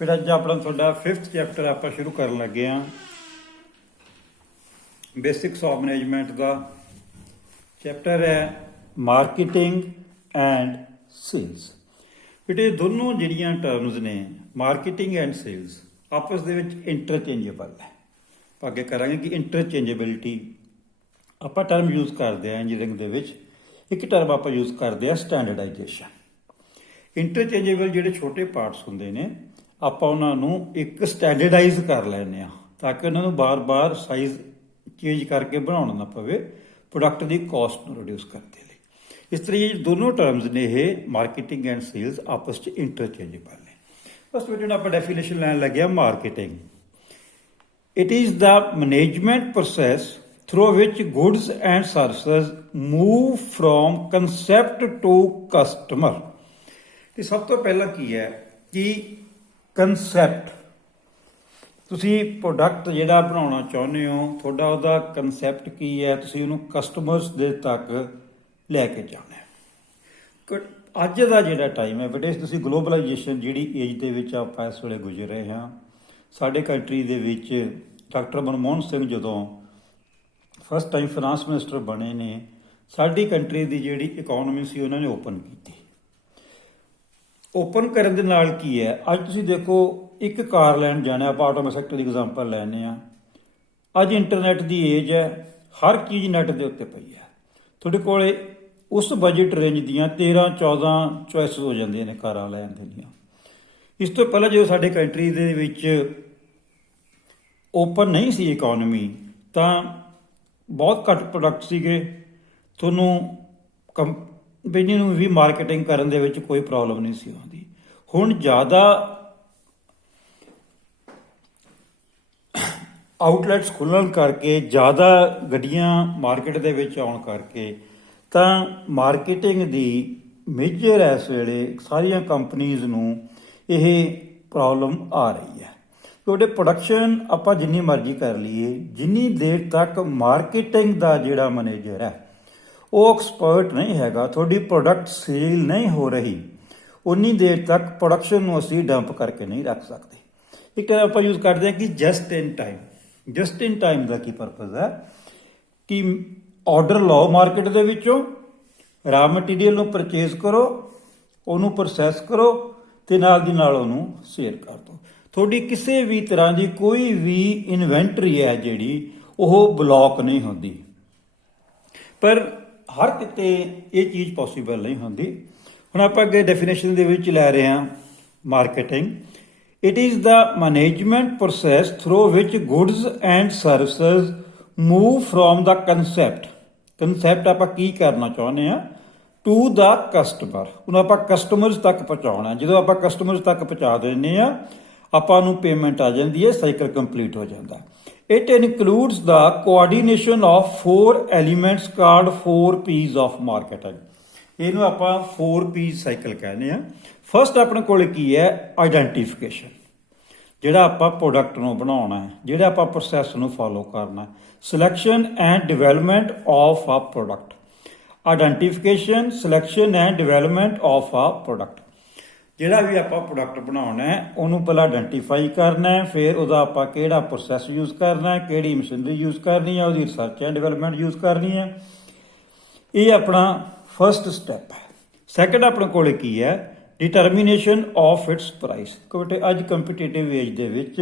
फिर अज अपना थोड़ा 5th चैप्टर आप शुरू कर लगे हाँ बेसिक्स ऑफ मैनेजमेंट का चैप्टर है मार्केटिंग एंड सेल्स। बेटे दोनों जिहड़ियां टर्म्स ने मार्केटिंग एंड सेल्स आपस दे विच इंटरचेंजेबल है। अगे करांगे कि इंटरचेंजेबिलिटी आप टर्म यूज़ करते हैं इंजीनियरिंग दे विच। एक टर्म आप यूज़ करते हैं स्टैंडर्डाइजेशन। इंटरचेंजेबल जिहड़े छोटे पार्ट्स होंदे ने ਆਪਾਂ ਉਹਨਾਂ ਨੂੰ ਇੱਕ ਸਟੈਂਡਰਡਾਈਜ਼ ਕਰ ਲੈਂਦੇ ਹਾਂ ਤਾਂ ਕਿ ਉਹਨਾਂ ਨੂੰ ਬਾਰ-ਬਾਰ ਸਾਈਜ਼ ਚੇਂਜ ਕਰਕੇ ਬਣਾਉਣਾ ਨਾ ਪਵੇ ਪ੍ਰੋਡਕਟ ਦੀ ਕਾਸਟ ਨੂੰ ਰਿਡਿਊਸ ਕਰਨ ਦੇ ਲਈ। ਇਸ ਤਰ੍ਹਾਂ ਇਹ ਦੋਨੋਂ ਟਰਮਸ ਨੇ ਇਹ ਮਾਰਕੀਟਿੰਗ ਐਂਡ ਸੇਲਸ ਆਪਸ 'ਚ ਇੰਟਰਚੇਂਜੇਬਲ ਨੇ। ਫਸਟ ਵਿੱਚ ਆਪਾਂ ਡੈਫੀਨੇਸ਼ਨ ਲੈਣ ਲੱਗਿਆ marketing. It is the management process through which goods and services move from concept to customer. ਤੇ ਸਭ ਤੋਂ ਪਹਿਲਾਂ ਕੀ ਹੈ ਕਿ ਕੰਸੈਪਟ ਤੁਸੀਂ ਪ੍ਰੋਡਕਟ ਜਿਹੜਾ ਬਣਾਉਣਾ ਚਾਹੁੰਦੇ ਹੋ ਤੁਹਾਡਾ ਉਹਦਾ ਕੰਸੈਪਟ ਕੀ ਹੈ, ਤੁਸੀਂ ਉਹਨੂੰ ਕਸਟਮਰਸ ਦੇ ਤੱਕ ਲੈ ਕੇ ਜਾਣਾ ਹੈ। ਅੱਜ ਦਾ ਜਿਹੜਾ ਟਾਈਮ ਹੈ ਬੇਟੇ ਤੁਸੀਂ ਗਲੋਬਲਾਈਜੇਸ਼ਨ ਜਿਹੜੀ ਏਜ ਦੇ ਵਿੱਚ ਆਪਾਂ ਇਸ ਵੇਲੇ ਗੁਜ਼ਰ ਰਹੇ ਹਾਂ। ਸਾਡੇ ਕੰਟਰੀ ਦੇ ਵਿੱਚ ਡਾਕਟਰ ਮਨਮੋਹਨ ਸਿੰਘ ਜਦੋਂ ਫਸਟ ਟਾਈਮ ਫਾਈਨਾਂਸ ਮਿਨਿਸਟਰ ਬਣੇ ਨੇ ਸਾਡੀ ਕੰਟਰੀ ਦੀ ਜਿਹੜੀ ਇਕੋਨਮੀ ਸੀ ਉਹਨਾਂ ਨੇ ਓਪਨ ਕੀਤੀ। ਓਪਨ ਕਰਨ ਦੇ ਨਾਲ ਕੀ ਹੈ ਅੱਜ ਤੁਸੀਂ ਦੇਖੋ ਇੱਕ ਕਾਰ ਲੈਣ ਜਾਣਾ ਆਪਾਂ ਆਟੋਮੋਬਾਈਲ ਸੈਕਟਰ ਦੀ ਐਗਜ਼ਾਮਪਲ ਲੈਂਦੇ ਹਾਂ। ਅੱਜ ਇੰਟਰਨੈਟ ਦੀ ਏਜ ਹੈ, ਹਰ ਚੀਜ਼ ਨੈੱਟ ਦੇ ਉੱਤੇ ਪਈ ਹੈ। ਤੁਹਾਡੇ ਕੋਲ ਉਸ ਬਜਟ ਰੇਂਜ ਦੀਆਂ 13-14 ਚੋਇਸਿਸ ਹੋ ਜਾਂਦੀਆਂ ਨੇ ਕਾਰਾਂ ਲੈਣ ਦੀਆਂ। ਇਸ ਤੋਂ ਪਹਿਲਾਂ ਜਦੋਂ ਸਾਡੇ ਕੰਟਰੀ ਦੇ ਵਿੱਚ ਓਪਨ ਨਹੀਂ ਸੀ ਇਕੋਨਮੀ ਤਾਂ ਬਹੁਤ ਘੱਟ ਪ੍ਰੋਡਕਟ ਸੀਗੇ। ਤੁਹਾਨੂੰ ਕੰਪਨੀ ਨੂੰ ਵੀ ਮਾਰਕੀਟਿੰਗ ਕਰਨ ਦੇ ਵਿੱਚ ਕੋਈ ਪ੍ਰੋਬਲਮ ਨਹੀਂ ਸੀ ਆਉਂਦੀ। ਹੁਣ ਜ਼ਿਆਦਾ ਆਊਟਲੈਟਸ ਖੁੱਲ੍ਹਣ ਕਰਕੇ ਜ਼ਿਆਦਾ ਗੱਡੀਆਂ ਮਾਰਕੀਟ ਦੇ ਵਿੱਚ ਆਉਣ ਕਰਕੇ ਤਾਂ ਮਾਰਕੀਟਿੰਗ ਦੀ ਮੇਜਰ ਇਸ ਵੇਲੇ ਸਾਰੀਆਂ ਕੰਪਨੀਜ਼ ਨੂੰ ਇਹ ਪ੍ਰੋਬਲਮ ਆ ਰਹੀ ਹੈ। ਤੁਹਾਡੇ ਪ੍ਰੋਡਕਸ਼ਨ ਆਪਾਂ ਜਿੰਨੀ ਮਰਜ਼ੀ ਕਰ ਲਈਏ ਜਿੰਨੀ ਦੇਰ ਤੱਕ ਮਾਰਕੀਟਿੰਗ ਦਾ ਜਿਹੜਾ ਮੈਨੇਜਰ ਹੈ ਉਹ ਐਕਸਪਰਟ ਨਹੀਂ ਹੈਗਾ, ਤੁਹਾਡੀ ਪ੍ਰੋਡਕਟ ਸੇਲ ਨਹੀਂ ਹੋ ਰਹੀ ਉਨੀ ਦੇਰ ਤੱਕ ਪ੍ਰੋਡਕਸ਼ਨ ਨੂੰ ਅਸੀਂ ਡੰਪ ਕਰਕੇ ਨਹੀਂ ਰੱਖ ਸਕਦੇ। ਇੱਕ ਤਰ੍ਹਾਂ ਆਪਾਂ ਯੂਜ਼ ਕਰਦੇ ਹਾਂ ਕਿ just in time. Just in time the Ki purpose ਹੈ ਕਿ ਆਰਡਰ ਲਓ ਮਾਰਕੀਟ ਦੇ ਵਿੱਚੋਂ, ਰਾ ਮਟੀਰੀਅਲ ਨੂੰ ਪਰਚੇਜ਼ ਕਰੋ, ਉਹਨੂੰ ਪ੍ਰੋਸੈਸ ਕਰੋ ਅਤੇ ਨਾਲ ਦੀ ਨਾਲ ਉਹਨੂੰ ਸੇਲ ਕਰ ਦਿਓ। ਤੁਹਾਡੀ ਕਿਸੇ ਵੀ ਤਰ੍ਹਾਂ ਦੀ ਕੋਈ ਵੀ ਇਨਵੈਂਟਰੀ ਹੈ ਜਿਹੜੀ ਉਹ ਬਲੌਕ ਨਹੀਂ ਹੁੰਦੀ। ਪਰ ਹਰ ਕਿਤੇ ਇਹ ਚੀਜ਼ ਪੋਸੀਬਲ ਨਹੀਂ ਹੁੰਦੀ। ਹੁਣ ਆਪਾਂ ਅੱਗੇ ਡੈਫੀਨੇਸ਼ਨ ਦੇ ਵਿੱਚ ਲੈ ਰਹੇ ਹਾਂ marketing. It is the management process through which goods and services move from the concept. Concept ਆਪਾਂ ਕੀ ਕਰਨਾ ਚਾਹੁੰਦੇ ਹਾਂ ਟੂ ਦਾ ਕਸਟਮਰ। ਉਹਨੂੰ ਆਪਾਂ ਕਸਟਮਰਸ ਤੱਕ ਪਹੁੰਚਾਉਣਾ। ਜਦੋਂ ਆਪਾਂ ਕਸਟਮਰਸ ਤੱਕ ਪਹੁੰਚਾ ਦਿੰਦੇ ਹਾਂ ਆਪਾਂ ਨੂੰ ਪੇਮੈਂਟ ਆ ਜਾਂਦੀ ਹੈ, ਸਾਈਕਲ ਕੰਪਲੀਟ ਹੋ ਜਾਂਦਾ। It includes the coordination of 4 elements called 4 P's of marketing। ਇਹਨੂੰ ਆਪਾਂ 4 P's ਸਾਈਕਲ ਕਹਿੰਦੇ ਆ। ਫਸਟ ਆਪਣੇ ਕੋਲ ਕੀ ਹੈ ਆਈਡੈਂਟੀਫਿਕੇਸ਼ਨ। ਜਿਹੜਾ ਆਪਾਂ ਪ੍ਰੋਡਕਟ ਨੂੰ ਬਣਾਉਣਾ ਹੈ, ਜਿਹੜਾ ਆਪਾਂ ਪ੍ਰੋਸੈਸ ਨੂੰ ਫੋਲੋ ਕਰਨਾ। Selection and development of a product. Identification, selection and development of a product. ਜਿਹੜਾ ਵੀ ਆਪਾਂ ਪ੍ਰੋਡਕਟ ਬਣਾਉਣਾ ਹੈ ਉਹਨੂੰ ਪਹਿਲਾਂ ਆਇਡੈਂਟੀਫਾਈ ਕਰਨਾ ਹੈ, ਫਿਰ ਉਹਦਾ ਆਪਾਂ ਕਿਹੜਾ ਪ੍ਰੋਸੈਸ ਯੂਜ਼ ਕਰਨਾ ਹੈ, ਕਿਹੜੀ ਮਸ਼ੀਨਰੀ ਯੂਜ਼ ਕਰਨੀ ਹੈ, ਉਹਦੀ ਰਿਸਰਚ ਐਂਡ ਡਿਵੈਲਪਮੈਂਟ ਯੂਜ਼ ਕਰਨੀ ਹੈ। ਇਹ ਆਪਣਾ ਫਸਟ ਸਟੈਪ ਹੈ। ਸੈਕੰਡ ਆਪਣੇ ਕੋਲ ਕੀ ਹੈ ਡਿਟਰਮੀਨੇਸ਼ਨ ਆਫ ਇਟਸ ਪ੍ਰਾਈਸ। ਕਿਉਂਕਿ ਅੱਜ ਕੰਪੀਟੀਟਿਵ ਏਜ ਦੇ ਵਿੱਚ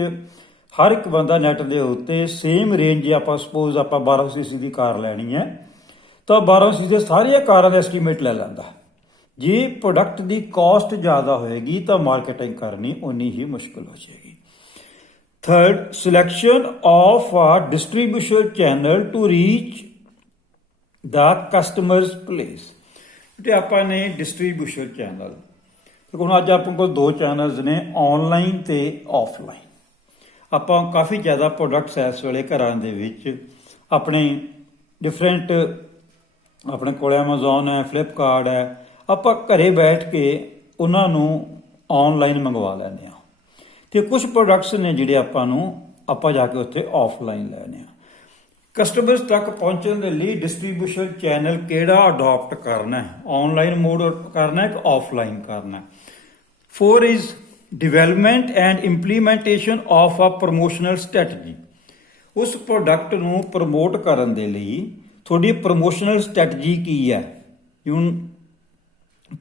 ਹਰ ਇੱਕ ਬੰਦਾ ਨੈਟ ਦੇ ਉੱਤੇ ਸੇਮ ਰੇਂਜ ਜੇ ਆਪਾਂ ਸਪੋਜ਼ ਆਪਾਂ 1200cc ਦੀ ਕਾਰ ਲੈਣੀ ਹੈ ਤਾਂ 1200cc ਦੇ ਸਾਰੀਆਂ ਕਾਰਾਂ ਦਾ ਐਸਟੀਮੇਟ ਲੈ ਲੈਂਦਾ। ਜੇ ਪ੍ਰੋਡਕਟ ਦੀ ਕਾਸਟ ਜ਼ਿਆਦਾ ਹੋਏਗੀ ਤਾਂ ਮਾਰਕੀਟਿੰਗ ਕਰਨੀ ਉਨੀ ਹੀ ਮੁਸ਼ਕਿਲ ਹੋ ਜਾਏਗੀ। Third selection of a distribution channel to reach the customers place. ਤੇ ਆਪਾਂ ਨੇ ਡਿਸਟਰੀਬਿਊਸ਼ਨ ਚੈਨਲ ਹੁਣ ਅੱਜ ਆਪਾਂ ਕੋਲ 2 ਚੈਨਲਸ ਨੇ ਔਨਲਾਈਨ ਅਤੇ ਆਫਲਾਈਨ। ਆਪਾਂ ਕਾਫੀ ਜ਼ਿਆਦਾ ਪ੍ਰੋਡਕਟਸ ਇਸ ਵੇਲੇ ਘਰਾਂ ਦੇ ਵਿੱਚ ਆਪਣੇ ਡਿਫਰੈਂਟ ਆਪਣੇ ਕੋਲ ਐਮਾਜ਼ੋਨ ਹੈ, ਫਲਿੱਪਕਾਰਟ ਹੈ, ਆਪਾਂ ਘਰੇ ਬੈਠ ਕੇ ਉਹਨਾਂ ਨੂੰ ਔਨਲਾਈਨ ਮੰਗਵਾ ਲੈਂਦੇ ਹਾਂ। ਅਤੇ ਕੁਛ ਪ੍ਰੋਡਕਟਸ ਨੇ ਜਿਹੜੇ ਆਪਾਂ ਜਾ ਕੇ ਉੱਥੇ ਆਫਲਾਈਨ ਲੈਣੇ ਆ। ਕਸਟਮਰਸ ਤੱਕ ਪਹੁੰਚਣ ਦੇ ਲਈ ਡਿਸਟਰੀਬਿਊਸ਼ਨ ਚੈਨਲ ਕਿਹੜਾ ਅਡੋਪਟ ਕਰਨਾ ਹੈ, ਔਨਲਾਈਨ ਮੋਡ ਕਰਨਾ ਹੈ ਕਿ ਆਫਲਾਈਨ ਕਰਨਾ ਹੈ। 4 is development and implementation of a promotional strategy. ਉਸ ਪ੍ਰੋਡਕਟ ਨੂੰ ਪ੍ਰਮੋਟ ਕਰਨ ਦੇ ਲਈ ਤੁਹਾਡੀ ਪ੍ਰੋਮੋਸ਼ਨਲ ਸਟ੍ਰੈਟਜੀ ਕੀ ਹੈ। ਹੁਣ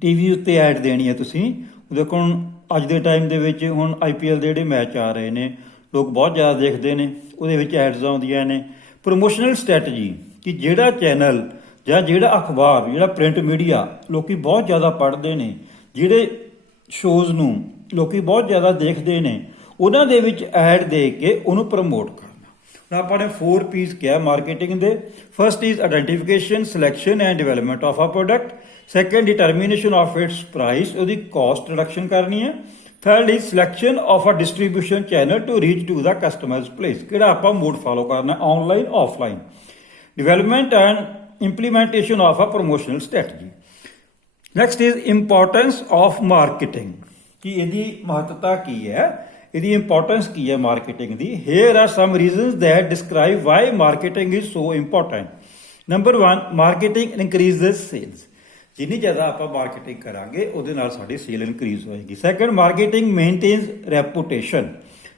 ਟੀਵੀ ਉੱਤੇ ਐਡ ਦੇਣੀ ਹੈ ਤੁਸੀਂ, ਦੇਖੋ ਹੁਣ ਅੱਜ ਦੇ ਟਾਈਮ ਦੇ ਵਿੱਚ ਹੁਣ IPL ਦੇ ਜਿਹੜੇ ਮੈਚ ਆ ਰਹੇ ਨੇ ਲੋਕ ਬਹੁਤ ਜ਼ਿਆਦਾ ਦੇਖਦੇ ਨੇ, ਉਹਦੇ ਵਿੱਚ ਐਡਸ ਆਉਂਦੀਆਂ ਨੇ। ਪ੍ਰੋਮੋਸ਼ਨਲ ਸਟ੍ਰੈਟਜੀ ਕਿ ਜਿਹੜਾ ਚੈਨਲ ਜਾਂ ਜਿਹੜਾ ਅਖਬਾਰ, ਜਿਹੜਾ ਪ੍ਰਿੰਟ ਮੀਡੀਆ ਲੋਕੀ ਬਹੁਤ ਜ਼ਿਆਦਾ ਪੜ੍ਹਦੇ ਨੇ, ਜਿਹੜੇ ਸ਼ੋਜ਼ ਨੂੰ ਲੋਕੀ ਬਹੁਤ ਜ਼ਿਆਦਾ ਦੇਖਦੇ ਨੇ, ਉਹਨਾਂ ਦੇ ਵਿੱਚ ਐਡ ਦੇ ਕੇ ਉਹਨੂੰ ਪ੍ਰਮੋਟ ਕਰਨਾ। ਹੁਣ ਆਪਾਂ ਨੇ 4 P's ਕਿਹਾ ਮਾਰਕੀਟਿੰਗ ਦੇ। First is identification, selection and development of a product. Second, determination of its price, ਉਹਦੀ ਕਾਸਟ ਰਿਡਕਸ਼ਨ ਕਰਨੀ ਹੈ। Third is selection of a distribution channel to reach to the customers place, ਕਿਹੜਾ ਆਪਾਂ mode follow ਕਰਨਾ, online offline. Development and implementation of a promotional strategy. Next is importance of marketing, ਕਿ ਇਹਦੀ ਮਹੱਤਤਾ ਕੀ ਹੈ, ਇਹਦੀ ਇੰਪੋਰਟੈਂਸ ਕੀ ਹੈ marketing the. Here are some reasons that describe why marketing is so important. Number 1, marketing increases sales. ਜਿੰਨੀ ਜ਼ਿਆਦਾ ਆਪਾਂ marketing ਕਰਾਂਗੇ ਉਹਦੇ ਨਾਲ ਸਾਡੀ ਸੇਲ ਇਨਕਰੀਜ਼ ਹੋਏਗੀ। Second, marketing maintains reputation.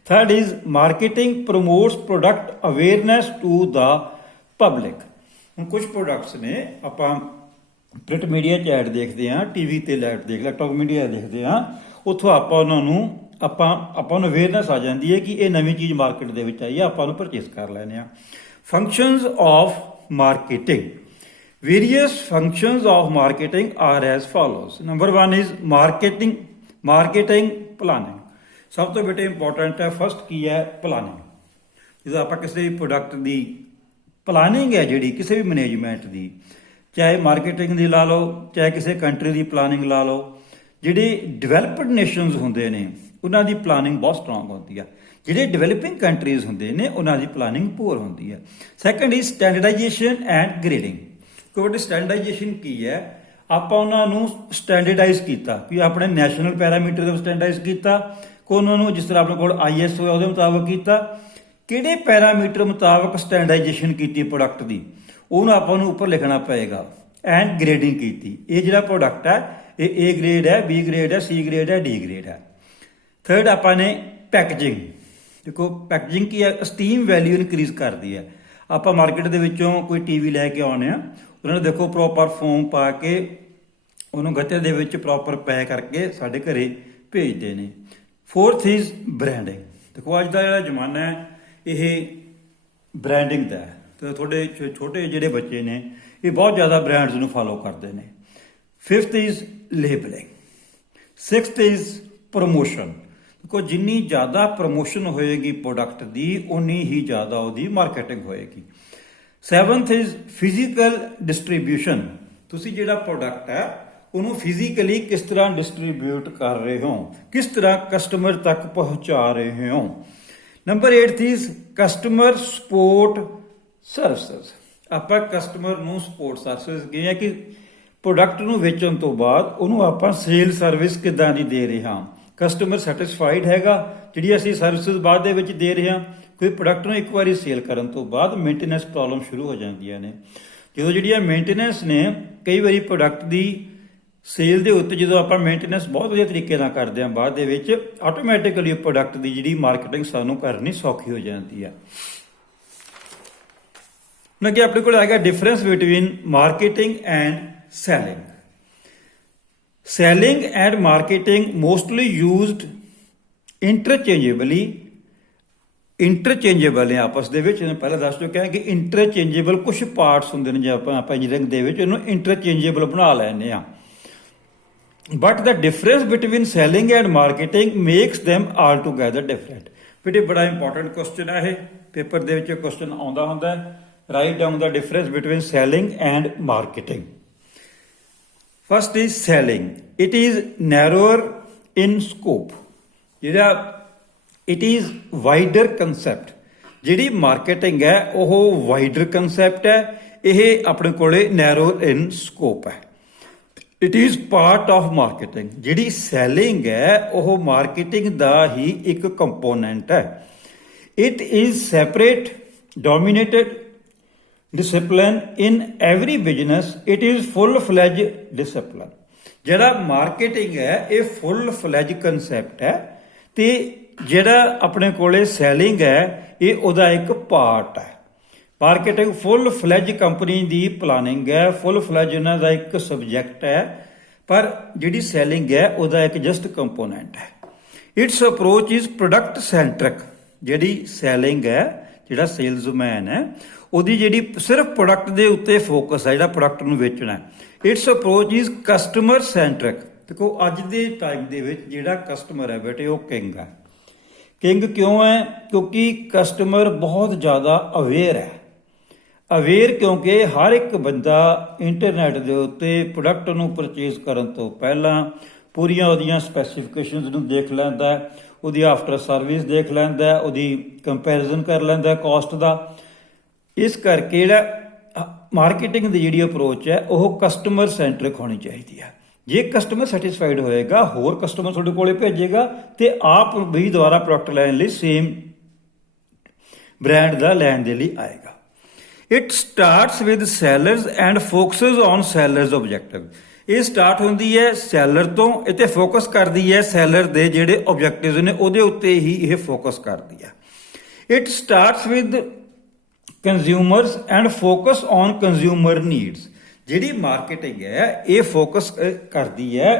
Third is marketing promotes product awareness to the public. ਹੁਣ ਕੁਝ ਪ੍ਰੋਡਕਟਸ ਨੇ ਆਪਾਂ ਪ੍ਰਿੰਟ ਮੀਡੀਆ 'ਚ ਐਡ ਦੇਖਦੇ ਹਾਂ, ਟੀਵੀ ਤੇ ਐਡ ਦੇਖ, ਲੈਪਟਾਪ ਮੀਡੀਆ ਦੇਖਦੇ ਹਾਂ, ਉੱਥੋਂ ਆਪਾਂ ਉਹਨਾਂ ਨੂੰ ਆਪਾਂ ਨੂੰ ਅਵੇਅਰਨੈਸ ਆ ਜਾਂਦੀ ਹੈ ਕਿ ਇਹ ਨਵੀਂ ਚੀਜ਼ ਮਾਰਕੀਟ ਦੇ ਵਿੱਚ ਆਈ ਹੈ, ਆਪਾਂ ਨੂੰ ਪਰਚੇਸ ਕਰ ਲੈਂਦੇ ਹਾਂ। Functions of marketing. Various functions of marketing are as follows. Number 1 is marketing planning. ਸਭ ਤੋਂ ਬੇਟੇ ਇੰਪੋਰਟੈਂਟ ਹੈ। ਫਸਟ ਕੀ ਹੈ? ਪਲਾਨਿੰਗ। ਜਦੋਂ ਆਪਾਂ ਕਿਸੇ ਪ੍ਰੋਡਕਟ ਦੀ ਪਲਾਨਿੰਗ ਹੈ, ਜਿਹੜੀ ਕਿਸੇ ਵੀ ਮੈਨੇਜਮੈਂਟ ਦੀ, ਚਾਹੇ ਮਾਰਕੀਟਿੰਗ ਦੀ ਲਾ ਲਓ, ਚਾਹੇ ਕਿਸੇ ਕੰਟਰੀ ਦੀ ਪਲਾਨਿੰਗ ਲਾ ਲਓ, ਜਿਹੜੇ ਡਿਵੈਲਪਡ ਨੇਸ਼ਨਸ ਹੁੰਦੇ ਨੇ ਉਹਨਾਂ ਦੀ ਪਲਾਨਿੰਗ ਬਹੁਤ ਸਟਰੋਂਗ ਹੁੰਦੀ ਆ। ਜਿਹੜੇ ਡਿਵੈਲਪਿੰਗ ਕੰਟਰੀਜ਼ ਹੁੰਦੇ ਨੇ ਉਹਨਾਂ ਦੀ ਪਲਾਨਿੰਗ ਪੂਅਰ ਹੁੰਦੀ ਹੈ। Second is standardization and grading. ਕੋਈ ਵੱਡੀ ਸਟੈਂਡਰਡਾਈਜੇਸ਼ਨ ਕੀ ਹੈ? ਆਪਾਂ ਉਹਨਾਂ ਨੂੰ ਸਟੈਂਡਰਡਾਈਜ਼ ਕੀਤਾ, ਕਿ ਆਪਣੇ ਨੈਸ਼ਨਲ ਪੈਰਾਮੀਟਰ ਦੇ ਸਟੈਂਡਰਡਾਈਜ਼ ਕੀਤਾ, ਕੋਈ ਉਹਨਾਂ ਨੂੰ ਜਿਸ ਤਰ੍ਹਾਂ ਆਪਣੇ ਕੋਲ ISO ਹੈ ਉਹਦੇ ਮੁਤਾਬਕ ਕੀਤਾ। ਕਿਹੜੇ ਪੈਰਾਮੀਟਰ ਮੁਤਾਬਕ ਸਟੈਂਡਰਡਾਈਜੇਸ਼ਨ ਕੀਤੀ ਪ੍ਰੋਡਕਟ ਦੀ, ਉਹਨੂੰ ਆਪਾਂ ਨੂੰ ਉੱਪਰ ਲਿਖਣਾ ਪਏਗਾ। ਐਂਡ ਗ੍ਰੇਡਿੰਗ ਕੀਤੀ, ਇਹ ਜਿਹੜਾ ਪ੍ਰੋਡਕਟ ਹੈ ਇਹ A ਗ੍ਰੇਡ ਹੈ, B ਗ੍ਰੇਡ ਹੈ, C ਗ੍ਰੇਡ ਹੈ, D ਗ੍ਰੇਡ ਹੈ। ਥਰਡ ਆਪਾਂ ਨੇ ਪੈਕੇਜਿੰਗ। ਦੇਖੋ ਪੈਕੇਜਿੰਗ ਕੀ ਹੈ? ਅਸਟੀਮ ਵੈਲਿਊ ਇਨਕਰੀਜ਼ ਕਰਦੀ ਹੈ। ਆਪਾਂ ਮਾਰਕੀਟ ਦੇ ਵਿੱਚੋਂ ਕੋਈ ਟੀਵੀ ਲੈ ਕੇ ਆਉਂਦੇ ਆ, ਉਹਨਾਂ ਨੂੰ ਦੇਖੋ ਪ੍ਰੋਪਰ ਫੋਮ ਪਾ ਕੇ ਉਹਨੂੰ ਗੱਤੇ ਦੇ ਵਿੱਚ ਪ੍ਰੋਪਰ ਪੈਕ ਕਰਕੇ ਸਾਡੇ ਘਰੇ ਭੇਜਦੇ ਨੇ। Fourth is branding. ਦੇਖੋ ਅੱਜ ਦਾ ਜਿਹੜਾ ਜ਼ਮਾਨਾ ਹੈ ਇਹ ਬ੍ਰਾਂਡਿੰਗ ਦਾ ਹੈ, ਤੇ ਤੁਹਾਡੇ ਛੋਟੇ ਜਿਹੜੇ ਬੱਚੇ ਨੇ ਇਹ ਬਹੁਤ ਜ਼ਿਆਦਾ ਬ੍ਰਾਂਡਸ ਨੂੰ ਫਾਲੋ ਕਰਦੇ ਨੇ। Fifth is labelling. Sixth is promotion. ਦੇਖੋ ਜਿੰਨੀ ਜ਼ਿਆਦਾ ਪ੍ਰਮੋਸ਼ਨ ਹੋਏਗੀ ਪ੍ਰੋਡਕਟ ਦੀ ਉਨੀ ਹੀ ਜ਼ਿਆਦਾ ਉਹਦੀ ਮਾਰਕੀਟਿੰਗ ਹੋਏਗੀ। Seventh is physical distribution. ਤੁਸੀਂ ਜਿਹੜਾ ਪ੍ਰੋਡਕਟ ਹੈ ਉਹਨੂੰ ਫਿਜ਼ੀਕਲੀ ਕਿਸ ਤਰ੍ਹਾਂ ਡਿਸਟ੍ਰੀਬਿਊਟ ਕਰ ਰਹੇ ਹੋ, ਕਿਸ ਤਰ੍ਹਾਂ ਕਸਟਮਰ ਤੱਕ ਪਹੁੰਚਾ ਰਹੇ ਹੋ। Number 8 is customer support services. ਆਪਾਂ ਕਸਟਮਰ ਨੂੰ ਸਪੋਰਟ ਸਰਵਿਸਿਜ਼ ਕਹੀਏ ਕਿ ਪ੍ਰੋਡਕਟ ਨੂੰ ਵੇਚਣ ਤੋਂ ਬਾਅਦ ਉਹਨੂੰ ਆਪਾਂ ਸੇਲ ਸਰਵਿਸ ਕਿੱਦਾਂ ਦੀ ਦੇ ਰਹੇ ਹਾਂ, ਕਸਟਮਰ ਸੈਟੀਸਫਾਈਡ ਹੈਗਾ ਜਿਹੜੀ ਅਸੀਂ ਸਰਵਿਸਿਜ਼ ਬਾਅਦ ਦੇ ਵਿੱਚ ਦੇ ਰਹੇ ਹਾਂ। ਕੋਈ ਪ੍ਰੋਡਕਟ ਨੂੰ ਇੱਕ ਵਾਰੀ ਸੇਲ ਕਰਨ ਤੋਂ ਬਾਅਦ ਮੇਨਟੇਨੈਂਸ ਪ੍ਰੋਬਲਮ ਸ਼ੁਰੂ ਹੋ ਜਾਂਦੀਆਂ ਨੇ। ਜਦੋਂ ਜਿਹੜੀਆਂ ਮੇਨਟੇਨੈਂਸ ਨੇ, ਕਈ ਵਾਰੀ ਪ੍ਰੋਡਕਟ ਦੀ ਸੇਲ ਦੇ ਉੱਤੇ ਜਦੋਂ ਆਪਾਂ ਮੇਨਟੇਨੈਂਸ ਬਹੁਤ ਵਧੀਆ ਤਰੀਕੇ ਨਾਲ ਕਰਦੇ ਹਾਂ ਬਾਅਦ ਦੇ ਵਿੱਚ, ਆਟੋਮੈਟਿਕਲੀ ਪ੍ਰੋਡਕਟ ਦੀ ਜਿਹੜੀ ਮਾਰਕੀਟਿੰਗ ਸਾਨੂੰ ਕਰਨੀ ਸੌਖੀ ਹੋ ਜਾਂਦੀ ਆ। ਹੁਣ ਅੱਗੇ ਆਪਣੇ ਕੋਲ ਆਏਗਾ difference between marketing and selling. Selling and marketing mostly used interchangeably. Interchangeable ਨੇ ਆਪਸ ਦੇ ਵਿੱਚ, ਪਹਿਲਾਂ ਦੱਸ ਚੁੱਕਿਆ ਕਿ ਇੰਟਰਚੇਂਜੇਬਲ ਕੁਝ ਪਾਰਟਸ ਹੁੰਦੇ ਨੇ ਜੇ ਆਪਾਂ ਇੰਜੀਨੀਅਰਿੰਗ ਦੇ ਵਿੱਚ ਇਹਨੂੰ ਇੰਟਰਚੇਂਜੇਬਲ ਬਣਾ ਲੈਂਦੇ ਆ। But the difference between selling and marketing makes them all together different. ਬੇਟੇ ਬੜਾ ਇੰਪੋਰਟੈਂਟ ਕੁਐਸਚਨ ਹੈ ਇਹ, ਪੇਪਰ ਦੇ ਵਿੱਚ ਕੁਐਸਚਨ ਆਉਂਦਾ ਹੁੰਦਾ ਹੈ। Write down the difference between selling and marketing. First is selling. It is narrower in scope. ਜਿਹੜਾ ਇਟ ਇਜ਼ ਵਾਈਡਰ ਕੰਸੈਪਟ। ਜਿਹੜੀ ਮਾਰਕੀਟਿੰਗ ਹੈ ਉਹ ਵਾਈਡਰ ਕੰਸੈਪਟ ਹੈ, ਇਹ ਆਪਣੇ ਕੋਲੇ ਨੈਰੋਅਰ ਇਨ ਸਕੋਪ ਹੈ। It is part of marketing. ਜਿਹੜੀ ਸੈਲਿੰਗ ਹੈ ਉਹ ਮਾਰਕੀਟਿੰਗ ਦਾ ਹੀ ਇੱਕ ਕੰਪੋਨੈਂਟ ਹੈ। It is separate dominated discipline in every business. It is full-fledged discipline. ਜਿਹੜਾ ਮਾਰਕੀਟਿੰਗ ਹੈ ਇਹ full-fledged concept ਹੈ, ਤੇ ਜਿਹੜਾ ਆਪਣੇ ਕੋਲੇ ਸੈਲਿੰਗ ਹੈ ਇਹ ਉਹਦਾ ਇੱਕ ਪਾਰਟ ਹੈ। ਮਾਰਕੀਟਿੰਗ ਫੁੱਲ ਫਲੈਜ ਕੰਪਨੀ ਦੀ ਪਲਾਨਿੰਗ ਹੈ, ਫੁੱਲ ਫਲੈਜ ਇਹਨਾਂ ਦਾ ਇੱਕ ਸਬਜੈਕਟ ਹੈ, ਪਰ ਜਿਹੜੀ ਸੈਲਿੰਗ ਹੈ ਉਹਦਾ ਇੱਕ ਜਸਟ ਕੰਪੋਨੈਂਟ ਹੈ। It's approach is product centric. ਜਿਹੜੀ ਸੈਲਿੰਗ ਹੈ, ਜਿਹੜਾ ਸੇਲਜ਼ਮੈਨ ਹੈ, ਉਹਦੀ ਜਿਹੜੀ ਸਿਰਫ ਪ੍ਰੋਡਕਟ ਦੇ ਉੱਤੇ ਫੋਕਸ ਹੈ, ਜਿਹੜਾ ਪ੍ਰੋਡਕਟ ਨੂੰ ਵੇਚਣਾ ਹੈ। It's approach is customer centric. ਦੇਖੋ ਅੱਜ ਦੇ ਟਾਈਮ ਦੇ ਵਿੱਚ ਜਿਹੜਾ ਕਸਟਮਰ ਹੈ ਬੇਟੇ ਉਹ ਕਿੰਗ ਹੈ। ਕਿੰਗ ਕਿਉਂ ਹੈ? ਕਿਉਂਕਿ ਕਸਟਮਰ ਬਹੁਤ ਜ਼ਿਆਦਾ ਅਵੇਅਰ ਹੈ। ਅਵੇਅਰ ਕਿਉਂਕਿ ਹਰ ਇੱਕ ਬੰਦਾ ਇੰਟਰਨੈਟ ਦੇ ਉੱਤੇ ਪ੍ਰੋਡਕਟ ਨੂੰ ਪਰਚੇਜ਼ ਕਰਨ ਤੋਂ ਪਹਿਲਾਂ ਪੂਰੀਆਂ ਉਹਦੀਆਂ ਸਪੈਸੀਫਿਕੇਸ਼ਨਸ ਨੂੰ ਦੇਖ ਲੈਂਦਾ ਹੈ, ਉਹਦੀ ਆਫਟਰ ਸਰਵਿਸ ਦੇਖ ਲੈਂਦਾ ਹੈ, ਉਹਦੀ ਕੰਪੈਰੀਜ਼ਨ ਕਰ ਲੈਂਦਾ ਕਾਸਟ ਦਾ। ਇਸ ਕਰਕੇ ਜਿਹੜਾ ਮਾਰਕੀਟਿੰਗ ਦੀ ਜਿਹੜੀ ਅਪਰੋਚ ਹੈ ਉਹ ਕਸਟਮਰ ਸੈਂਟਰਿਕ ਹੋਣੀ ਚਾਹੀਦੀ ਹੈ। ਜੇ ਕਸਟਮਰ ਸੈਟੀਸਫਾਈਡ ਹੋਏਗਾ, ਹੋਰ ਕਸਟਮਰ ਤੁਹਾਡੇ ਕੋਲੇ ਭੇਜੇਗਾ ਤੇ ਆਪ ਵੀ ਦੁਬਾਰਾ ਪ੍ਰੋਡਕਟ ਲੈਣ ਲਈ ਸੇਮ ਬ੍ਰਾਂਡ ਦਾ ਲੈਣ ਦੇ ਲਈ ਆਏਗਾ। It starts with sellers and focuses on sellers objective. ਇਹ ਸਟਾਰਟ ਹੁੰਦੀ ਹੈ ਸੈਲਰ ਤੋਂ, ਇਹ ਤੇ ਫੋਕਸ ਕਰਦੀ ਹੈ ਸੈਲਰ ਦੇ ਜਿਹੜੇ ਆਬਜੈਕਟਿਵਸ ਨੇ ਉਹਦੇ ਉੱਤੇ ਹੀ ਇਹ ਫੋਕਸ ਕਰਦੀ ਹੈ। It starts with consumers and focus on consumer needs. ਜਿਹੜੀ ਮਾਰਕੀਟਿੰਗ ਹੈ ਇਹ ਫੋਕਸ ਕਰਦੀ ਹੈ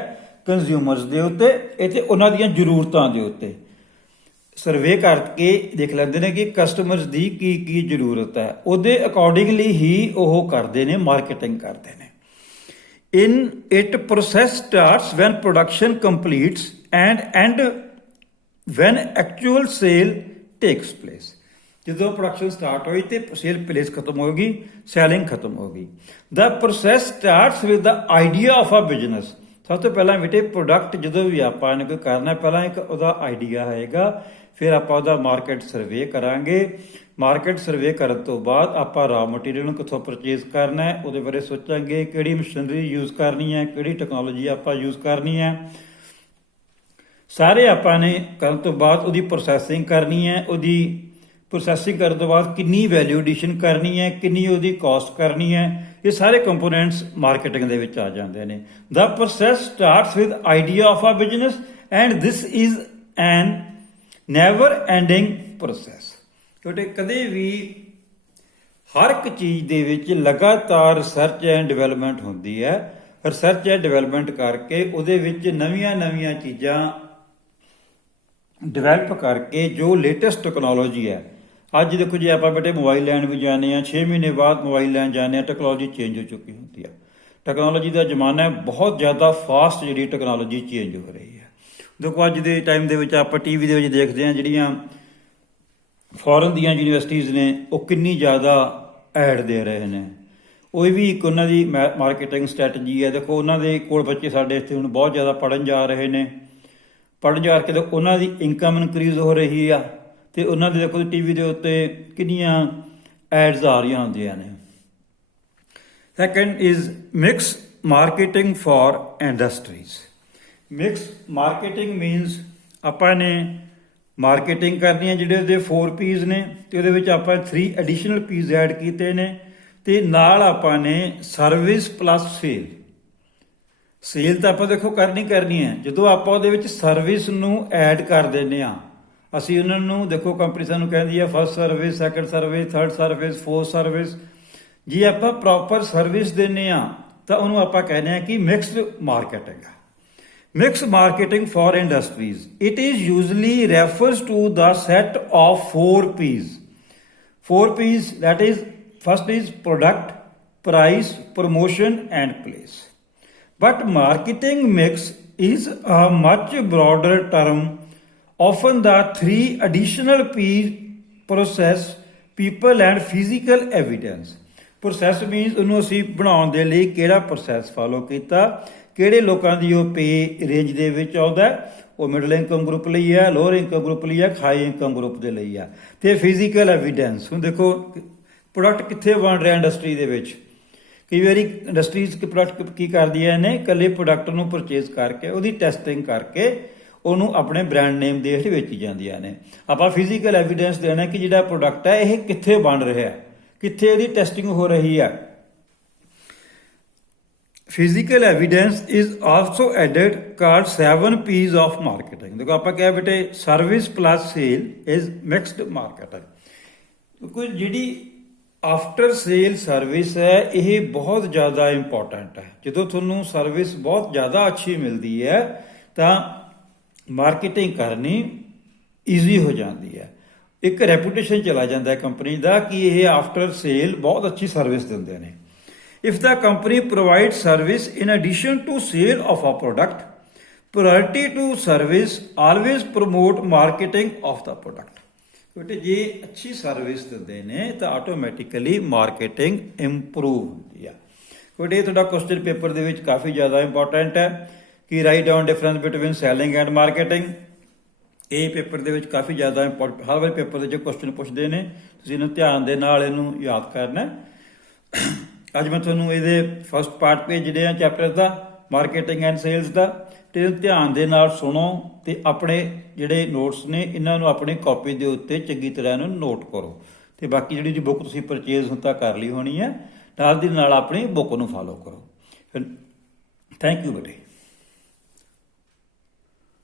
ਕੰਜ਼ਿਊਮਰਸ ਦੇ ਉੱਤੇ, ਇਹ ਤੇ ਉਹਨਾਂ ਦੀਆਂ ਜ਼ਰੂਰਤਾਂ ਦੇ ਉੱਤੇ। ਸਰਵੇ ਕਰਕੇ ਦੇਖ ਲੈਂਦੇ ਨੇ ਕਿ ਕਸਟਮਰਸ ਦੀ ਕੀ ਜ਼ਰੂਰਤ ਹੈ, ਉਹਦੇ ਅਕੋਰਡਿੰਗਲੀ ਹੀ ਉਹ ਕਰਦੇ ਨੇ, ਮਾਰਕੀਟਿੰਗ ਕਰਦੇ ਨੇ। In it process starts when production completes and when actual sale takes place. ਜਦੋਂ ਪ੍ਰੋਡਕਸ਼ਨ ਸਟਾਰਟ ਹੋਈ ਤੇ ਸੇਲ ਪਲੇਸ ਖਤਮ ਹੋ ਗਈ, ਸੈਲਿੰਗ ਖਤਮ ਹੋ ਗਈ। The process starts with the idea of a business. ਸਭ ਤੋਂ ਪਹਿਲਾਂ ਬੇਟੇ ਪ੍ਰੋਡਕਟ ਜਦੋਂ ਵੀ ਆਪਾਂ ਨੇ ਕੋਈ ਕਰਨਾ, ਪਹਿਲਾਂ ਇੱਕ ਉਹਦਾ ਆਈਡੀਆ ਆਏਗਾ, ਫਿਰ ਆਪਾਂ ਉਹਦਾ ਮਾਰਕੀਟ ਸਰਵੇ ਕਰਾਂਗੇ। ਮਾਰਕੀਟ ਸਰਵੇ ਕਰਨ ਤੋਂ ਬਾਅਦ ਆਪਾਂ ਰਾ ਮਟੀਰੀਅਲ ਨੂੰ ਕਿੱਥੋਂ ਪਰਚੇਜ਼ ਕਰਨਾ ਹੈ, ਉਹਦੇ ਬਾਰੇ ਸੋਚਾਂਗੇ, ਕਿਹੜੀ ਮਸ਼ੀਨਰੀ ਯੂਜ਼ ਕਰਨੀ ਹੈ, ਕਿਹੜੀ ਟੈਕਨੋਲੋਜੀ ਆਪਾਂ ਯੂਜ਼ ਕਰਨੀ ਹੈ। ਸਾਰੇ ਆਪਾਂ ਨੇ ਕਰਨ ਤੋਂ ਬਾਅਦ ਉਹਦੀ ਪ੍ਰੋਸੈਸਿੰਗ ਕਰਨੀ ਹੈ। ਉਹਦੀ ਪ੍ਰੋਸੈਸਿੰਗ ਕਰਨ ਤੋਂ ਬਾਅਦ ਕਿੰਨੀ ਵੈਲਿਊ ਐਡੀਸ਼ਨ ਕਰਨੀ ਹੈ, ਕਿੰਨੀ ਉਹਦੀ ਕਾਸਟ ਕਰਨੀ ਹੈ, ਇਹ ਸਾਰੇ ਕੰਪੋਨੈਂਟਸ ਮਾਰਕੀਟਿੰਗ ਦੇ ਵਿੱਚ ਆ ਜਾਂਦੇ ਨੇ। The process starts with idea of a business and this is an never ending process. ਕਿਉਂਕਿ ਕਦੇ ਵੀ ਹਰ ਇੱਕ ਚੀਜ਼ ਦੇ ਵਿੱਚ ਲਗਾਤਾਰ ਰਿਸਰਚ ਐਂਡ ਡਿਵੈਲਪਮੈਂਟ ਹੁੰਦੀ ਹੈ। ਰਿਸਰਚ ਐਂਡ ਡਿਵੈਲਪਮੈਂਟ ਕਰਕੇ ਉਹਦੇ ਵਿੱਚ ਨਵੀਆਂ ਚੀਜ਼ਾਂ ਡਿਵੈਲਪ ਕਰਕੇ ਜੋ ਲੇਟੈਸਟ ਟੈਕਨੋਲੋਜੀ ਹੈ। ਅੱਜ ਦੇਖੋ ਜੇ ਆਪਾਂ ਬੇਟੇ ਮੋਬਾਈਲ ਲੈਣ ਵੀ ਜਾਂਦੇ ਹਾਂ, 6 ਮਹੀਨੇ ਬਾਅਦ ਮੋਬਾਈਲ ਲੈਣ ਜਾਂਦੇ ਹਾਂ, ਟੈਕਨੋਲੋਜੀ ਚੇਂਜ ਹੋ ਚੁੱਕੀ ਹੁੰਦੀ ਹੈ। ਟੈਕਨੋਲੋਜੀ ਦਾ ਜ਼ਮਾਨਾ ਹੈ, ਬਹੁਤ ਜ਼ਿਆਦਾ ਫਾਸਟ ਜਿਹੜੀ ਟੈਕਨੋਲੋਜੀ ਚੇਂਜ ਹੋ ਰਹੀ ਹੈ। ਦੇਖੋ ਅੱਜ ਦੇ ਟਾਈਮ ਦੇ ਵਿੱਚ ਆਪਾਂ ਟੀਵੀ ਦੇ ਵਿੱਚ ਦੇਖਦੇ ਹਾਂ ਜਿਹੜੀਆਂ ਫੋਰਨ ਦੀਆਂ ਯੂਨੀਵਰਸਿਟੀਜ਼ ਨੇ ਉਹ ਕਿੰਨੀ ਜ਼ਿਆਦਾ ਐਡ ਦੇ ਰਹੇ ਨੇ। ਉਹ ਵੀ ਇੱਕ ਉਹਨਾਂ ਦੀ ਮਾਰਕੀਟਿੰਗ ਸਟ੍ਰੈਟਜੀ ਹੈ। ਦੇਖੋ ਉਹਨਾਂ ਦੇ ਕੋਲ ਬੱਚੇ ਸਾਡੇ ਇੱਥੇ ਹੁਣ ਬਹੁਤ ਜ਼ਿਆਦਾ ਪੜ੍ਹਨ ਜਾ ਰਹੇ ਨੇ, ਪੜ੍ਹਨ ਜਾ ਕੇ ਉਹਨਾਂ ਦੀ ਇਨਕਮ ਇਨਕਰੀਜ਼ ਹੋ ਰਹੀ ਆ ਤੇ ਉਹਨਾਂ ਦੇ ਦੇਖੋ ਟੀਵੀ ਦੇ ਉੱਤੇ ਕਿੰਨੀਆਂ ਐਡਸ ਆ ਰਹੀਆਂ ਹੁੰਦੀਆਂ ਨੇ। Second is mix marketing for industries. Mix marketing means ਆਪਾਂ ਨੇ ਮਾਰਕੀਟਿੰਗ ਕਰਨੀ ਹੈ, ਜਿਹੜੇ ਉਹਦੇ 4 P's ਨੇ ਤੇ ਉਹਦੇ ਵਿੱਚ ਆਪਾਂ 3 ਐਡੀਸ਼ਨਲ P's ਐਡ ਕੀਤੇ ਨੇ ਤੇ ਨਾਲ ਆਪਾਂ ਨੇ ਸਰਵਿਸ ਪਲੱਸ ਸੇਲ। ਸੇਲ ਤਾਂ ਆਪਾਂ ਦੇਖੋ ਕਰਨੀ ਹੈ, ਜਦੋਂ ਆਪਾਂ ਉਹਦੇ ਵਿੱਚ ਸਰਵਿਸ ਨੂੰ ਐਡ ਕਰ ਦਿੰਦੇ ਹਾਂ, ਅਸੀਂ ਉਹਨਾਂ ਨੂੰ ਦੇਖੋ ਕੰਪਨੀ ਸਾਨੂੰ ਕਹਿੰਦੀ ਹੈ first service, second service, third service, fourth service. ਜੇ ਆਪਾਂ ਪ੍ਰੋਪਰ ਸਰਵਿਸ ਦਿੰਦੇ ਹਾਂ ਤਾਂ ਉਹਨੂੰ ਆਪਾਂ ਕਹਿੰਦੇ ਹਾਂ ਕਿ ਮਿਕਸਡ ਮਾਰਕੀਟਿੰਗ ਹੈ। Mixed marketing for industries. It is usually refers to the set of 4 P's. 4 P's, that is, first is product, price, promotion and place. But marketing mix is a much broader term. Often the 3 additional P's: process, people and physical evidence. Process means ਉਹਨੂੰ ਅਸੀਂ ਬਣਾਉਣ ਦੇ ਲਈ ਕਿਹੜਾ process follow ਕੀਤਾ, ਕਿਹੜੇ ਲੋਕਾਂ ਦੀ ਉਹ ਪੇ ਰੇਂਜ ਦੇ ਵਿੱਚ ਆਉਂਦਾ, ਉਹ ਮਿਡਲ ਇਨਕਮ ਗਰੁੱਪ ਲਈ ਹੈ, ਲੋਅਰ ਇਨਕਮ ਗਰੁੱਪ ਲਈ ਹੈ, ਹਾਈ ਇਨਕਮ ਗਰੁੱਪ ਦੇ ਲਈ ਆ। ਤੇ ਫਿਜ਼ੀਕਲ ਐਵੀਡੈਂਸ, ਹੁਣ ਦੇਖੋ ਪ੍ਰੋਡਕਟ ਕਿੱਥੇ ਬਣ ਰਿਹਾ ਇੰਡਸਟਰੀ ਦੇ ਵਿੱਚ। ਕਈ ਵਾਰੀ ਇੰਡਸਟਰੀਜ਼ ਪ੍ਰੋਡਕਟ ਕੀ ਕਰਦੀਆਂ ਨੇ, ਇਕੱਲੇ ਪ੍ਰੋਡਕਟ ਨੂੰ ਪਰਚੇਜ਼ ਕਰਕੇ ਉਹਦੀ ਟੈਸਟਿੰਗ ਕਰਕੇ ਉਹਨੂੰ ਆਪਣੇ ਬ੍ਰਾਂਡ ਨੇਮ ਦੇ ਹੇਠ ਵੇਚੀ ਜਾਂਦੀਆਂ ਨੇ। ਆਪਾਂ ਫਿਜ਼ੀਕਲ ਐਵੀਡੈਂਸ ਦੇਣਾ ਕਿ ਜਿਹੜਾ ਪ੍ਰੋਡਕਟ ਹੈ ਇਹ ਕਿੱਥੇ ਬਣ ਰਿਹਾ, ਕਿੱਥੇ ਇਹਦੀ ਟੈਸਟਿੰਗ ਹੋ ਰਹੀ ਹੈ। Physical evidence is also added card 7 P's of marketing. ਦੇਖੋ ਆਪਾਂ ਕਿਹਾ ਬੇਟੇ service plus sale is mixed marketing. ਕਿਉਂਕਿ ਜਿਹੜੀ ਆਫਟਰ ਸੇਲ ਸਰਵਿਸ ਹੈ ਇਹ ਬਹੁਤ ਜ਼ਿਆਦਾ ਇੰਪੋਰਟੈਂਟ ਹੈ। ਜਦੋਂ ਤੁਹਾਨੂੰ ਸਰਵਿਸ ਬਹੁਤ ਜ਼ਿਆਦਾ ਅੱਛੀ ਮਿਲਦੀ ਹੈ ਤਾਂ ਮਾਰਕੀਟਿੰਗ ਕਰਨੀ ਈਜ਼ੀ ਹੋ ਜਾਂਦੀ ਹੈ। ਇੱਕ ਰੈਪੂਟੇਸ਼ਨ ਚਲਾ ਜਾਂਦਾ ਹੈ ਕੰਪਨੀ ਦਾ ਕਿ ਇਹ ਆਫਟਰ ਸੇਲ ਬਹੁਤ ਅੱਛੀ ਸਰਵਿਸ ਦਿੰਦੇ ਨੇ। If the company provide service in addition to sale of a product, priority to service always promote marketing of the product. ਬੇਟੇ ਜੇ ਅੱਛੀ ਸਰਵਿਸ ਦਿੰਦੇ ਨੇ ਤਾਂ ਆਟੋਮੈਟਿਕਲੀ ਮਾਰਕੀਟਿੰਗ ਇੰਪਰੂਵ ਹੁੰਦੀ ਆ। ਬੇਟੇ ਤੁਹਾਡਾ ਕੁਐਸਚਨ ਪੇਪਰ ਦੇ ਵਿੱਚ ਕਾਫੀ ਜ਼ਿਆਦਾ ਇੰਪੋਰਟੈਂਟ ਹੈ ਕਿ right down difference between selling and marketing. ਇਹ ਪੇਪਰ ਦੇ ਵਿੱਚ ਕਾਫੀ ਜ਼ਿਆਦਾ ਇੰਪੋਰਟੈਂਟ, ਹਰ ਵਾਰ ਪੇਪਰ ਦੇ ਜੋ ਕੁਐਸਚਨ ਪੁੱਛਦੇ ਨੇ ਤੁਸੀਂ ਇਹਨੂੰ ਧਿਆਨ ਦੇ ਨਾਲ ਇਹਨੂੰ ਯਾਦ ਕਰਨਾ। ਅੱਜ ਮੈਂ ਤੁਹਾਨੂੰ ਇਹਦੇ ਫਸਟ ਪਾਰਟ ਭੇਜ ਰਿਹਾ ਚੈਪਟਰ ਦਾ ਮਾਰਕੀਟਿੰਗ ਐਂਡ ਸੇਲਸ ਦਾ, ਤੇ ਇਹਨੂੰ ਧਿਆਨ ਦੇ ਨਾਲ ਸੁਣੋ ਤੇ ਆਪਣੇ ਜਿਹੜੇ ਨੋਟਸ ਨੇ ਇਹਨਾਂ ਨੂੰ ਆਪਣੀ ਕਾਪੀ ਦੇ ਉੱਤੇ ਚੰਗੀ ਤਰ੍ਹਾਂ ਇਹਨੂੰ ਨੋਟ ਕਰੋ। ਤੇ ਬਾਕੀ ਜਿਹੜੀ ਜੀ ਬੁੱਕ ਤੁਸੀਂ ਪਰਚੇਜ਼ ਹੁਣ ਤਾਂ ਕਰ ਲਈ ਹੋਣੀ ਹੈ, ਨਾਲ ਦੀ ਨਾਲ ਆਪਣੀ ਬੁੱਕ ਨੂੰ ਫਾਲੋ ਕਰੋ। ਥੈਂਕ ਯੂ ਬੇਟੇ।